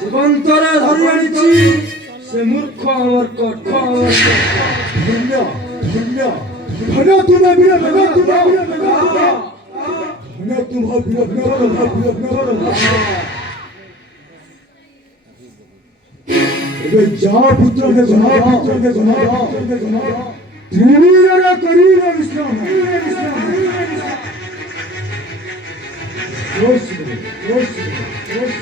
জীবন্তরা ধরে আনিছি সে মূর্খ আমার কট ধন্য ধন্য ধন্য তোমার বীর ধন্য তোমার বীর ধন্য তোমার বীর এবে যা পুত্রকে ত্রিনীরা করিল ইসলাম রোশ রোশ রোশ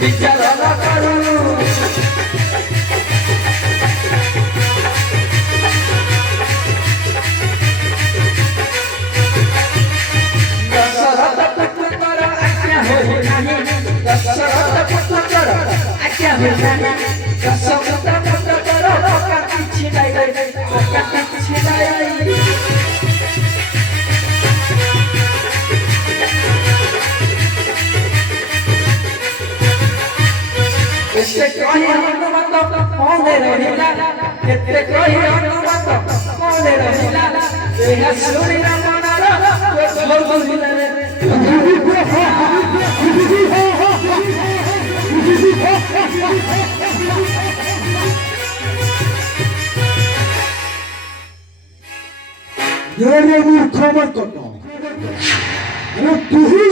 Bicara হুসানা কসম কত করো পকা পিছে নাই পকা পিছে নাই este koi अनुमत मोने रहिला este koi अनुमत मोने रहिला एहा सुनी ना मनारा बोल बोल रे ये मूर्ख मत करना अरे तू ही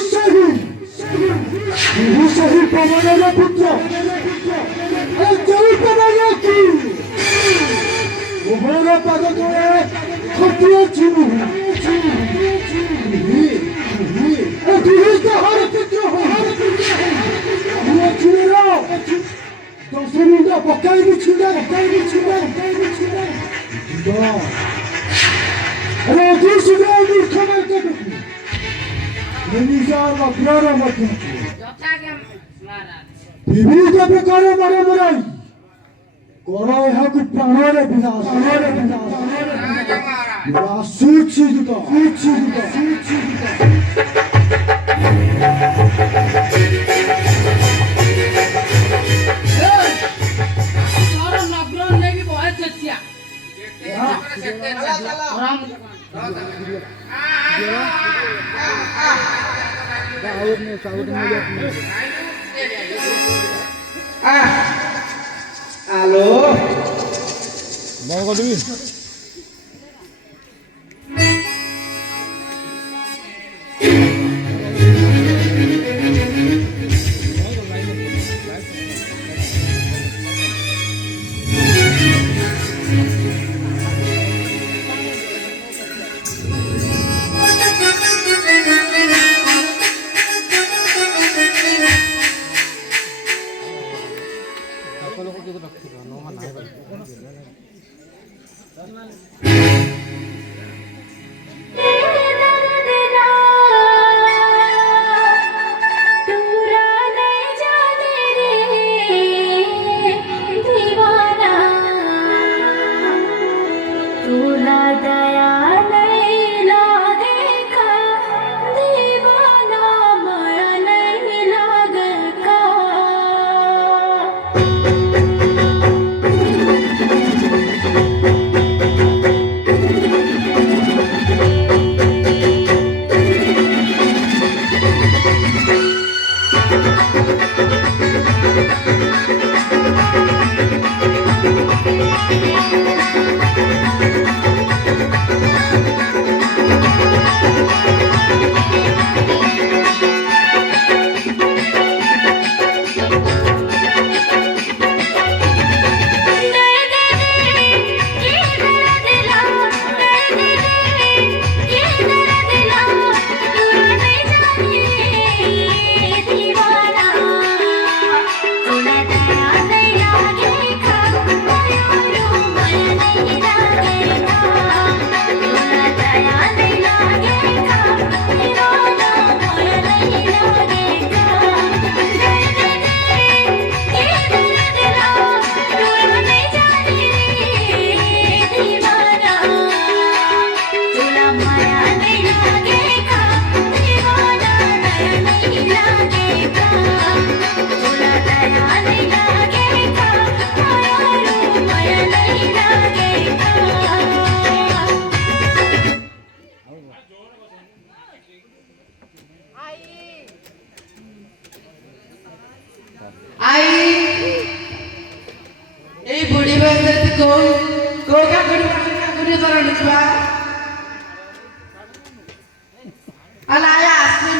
सही पमाना पुत्र अरे जरूर पमाना की वो पाद तोड़े खतिया चुनू अरे तू ही तो हर पुत्र हो वो चुनेरा तो सुनिंदा पकाई भी छुड़ा अरे तू सुना मूर्ख मत करना निजार वा प्यारा मत विविध प्रकार मारे मराई कोरा यह कुछ प्राणों विनाश सूचित Halo. Mau kau dulu?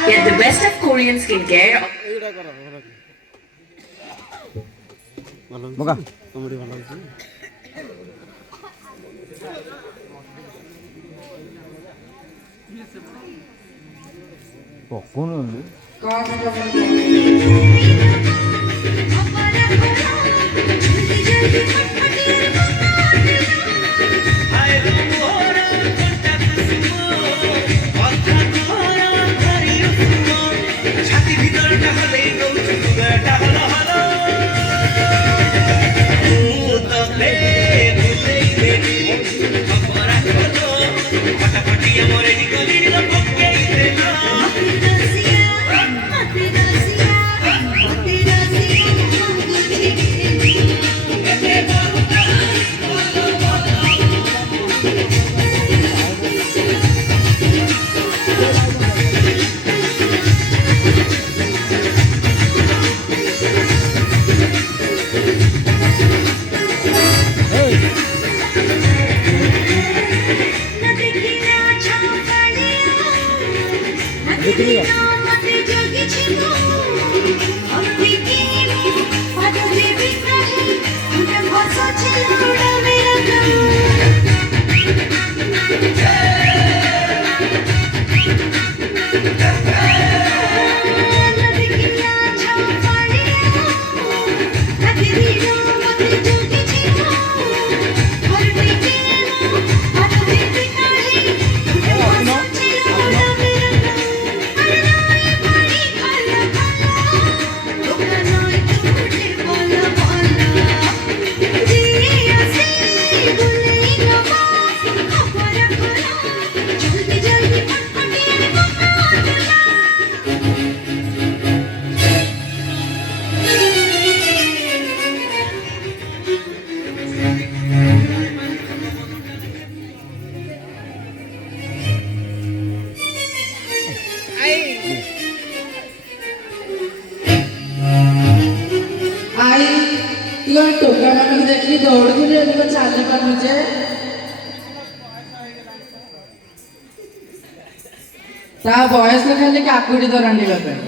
Get the best of Korean skincare. Boga, comedy ভালো হইছে কখন ছাতি ভিতরটা হলেই গৌচুটা হলো হলো ତୁ ଟୋକା ମାନଙ୍କୁ ଦେଖିକି ଦୌଡୁଥିଲୁ ଏବେ ତ ଚାଲି ପାରୁନୁ ଯେ ତା ବୟସ ଖାଲି କାକୁଡି ତ ରାନ୍ଧିବା ପାଇଁ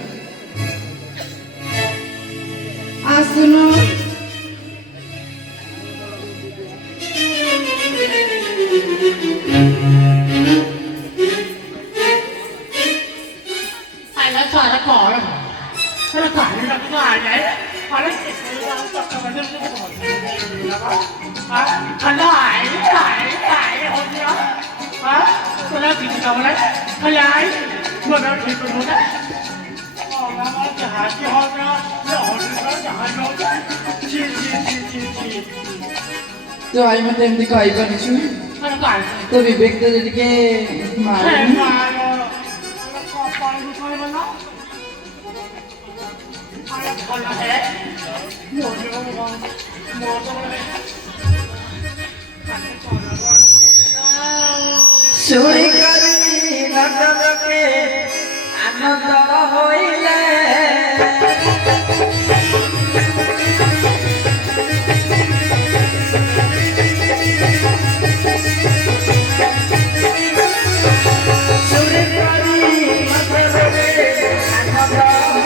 ଆସୁନୁ ତୁ ଆଇ ମତେ ଏମିତି କହିପାରୁଛୁ ତୋ ବିବେକ ତ ଟିକେ ମାରୁନି ଶୁଣି କରି ଭଗବତେ ଆନନ୍ଦ ହୋଇଲେ ଶୁଣି କରି ଭଗବତେ ଆନନ୍ଦ ହୋଇଲେ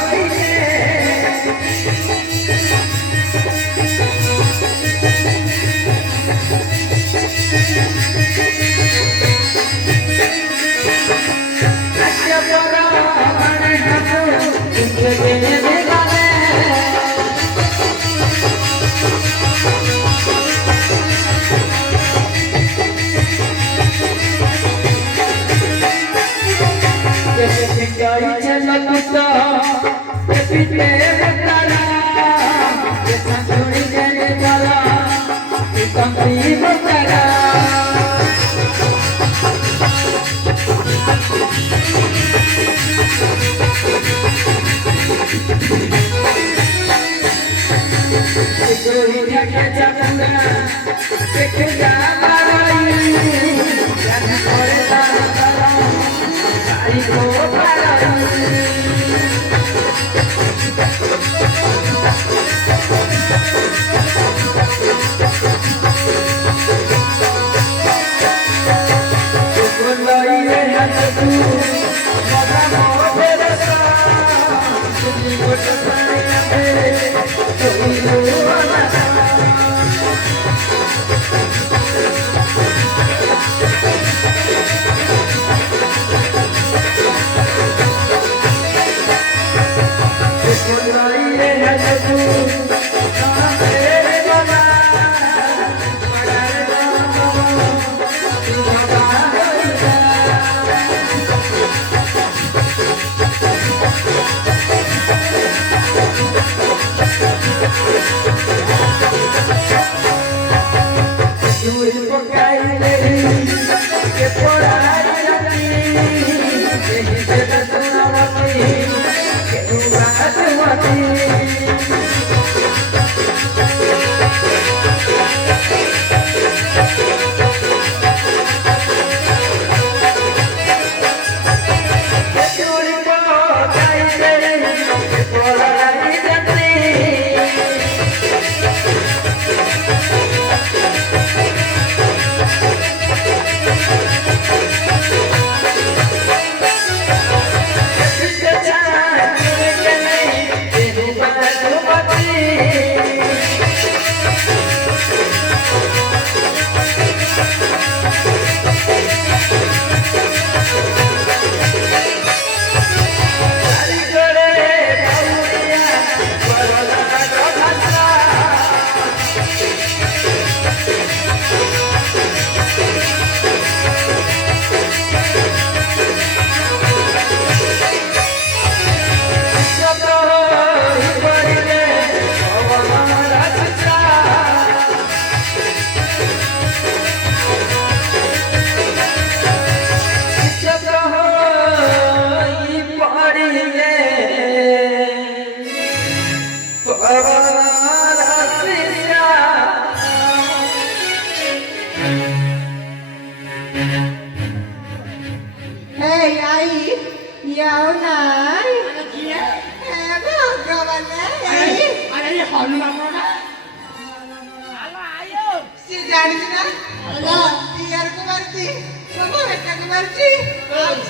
करची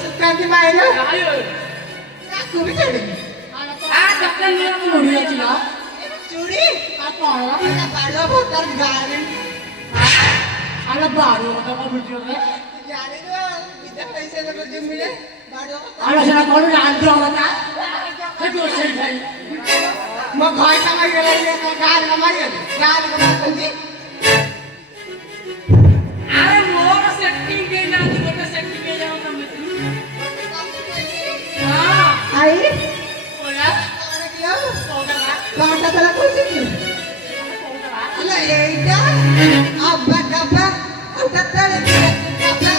सुकांती मायला काकू भी चढ़ी चूड़ी बाड़ो बोतर गाड़ी जाने दो इधर पैसे लोग जो मिले बाड़ो मग घर कमाई गेले गाल कमाई गेली आई काटा त्याला कोणती अला एटा अब्बा डब्बा आता तळे डब्बा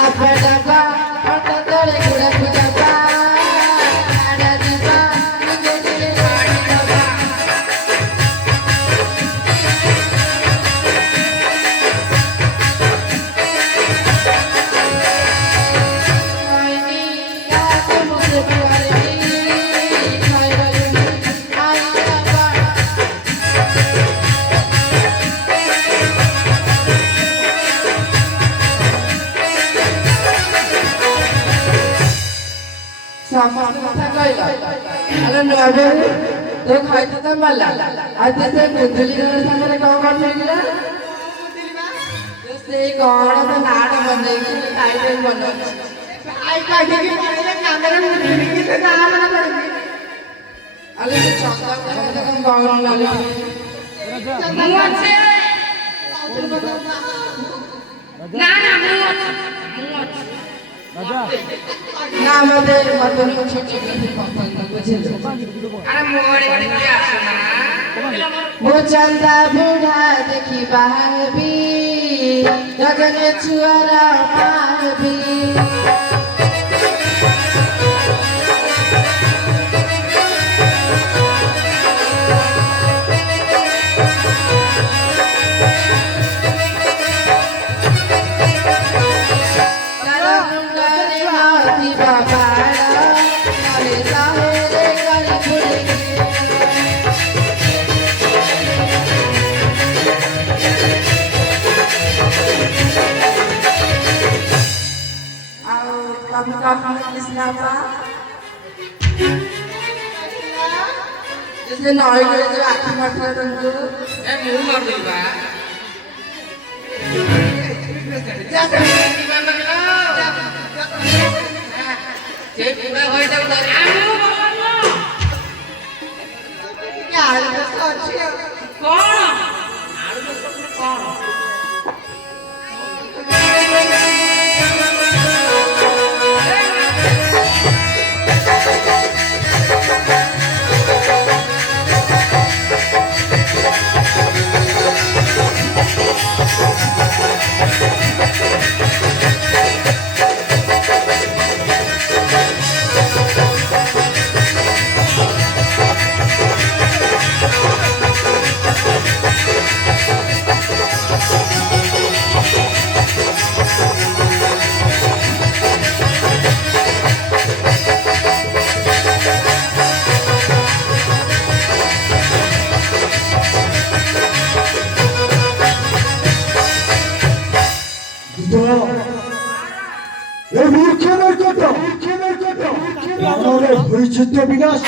अब्बा डब्बा आता तळे डब्बा आडा डब्बा निगे डब्बा Alam nyo abe, to khai thata mala. Ate se kundali na sangare kaw karne gila. Se kaw na naad banne ki title banne. आई का के पड़े कैमरा में देखी तो गाना बना पड़े Alam nyo chakta chakta kam kaw na lale. Na আমাদের মতন ছোট ছোট পছন্দ বুঝেছ वो चंदा बूढ़ा देखी बहाबी गगने छुआरा पाबी जैसे नॉय के जो आँखें मारता है तुमको मुंह मार दे बा जैसे जे पूरा होय जाऊ दर यार तो अच्छी है कौन आलू के सपने कौन এই মূর্খের কথা আমাদের ভবিষ্যৎ বিনাশ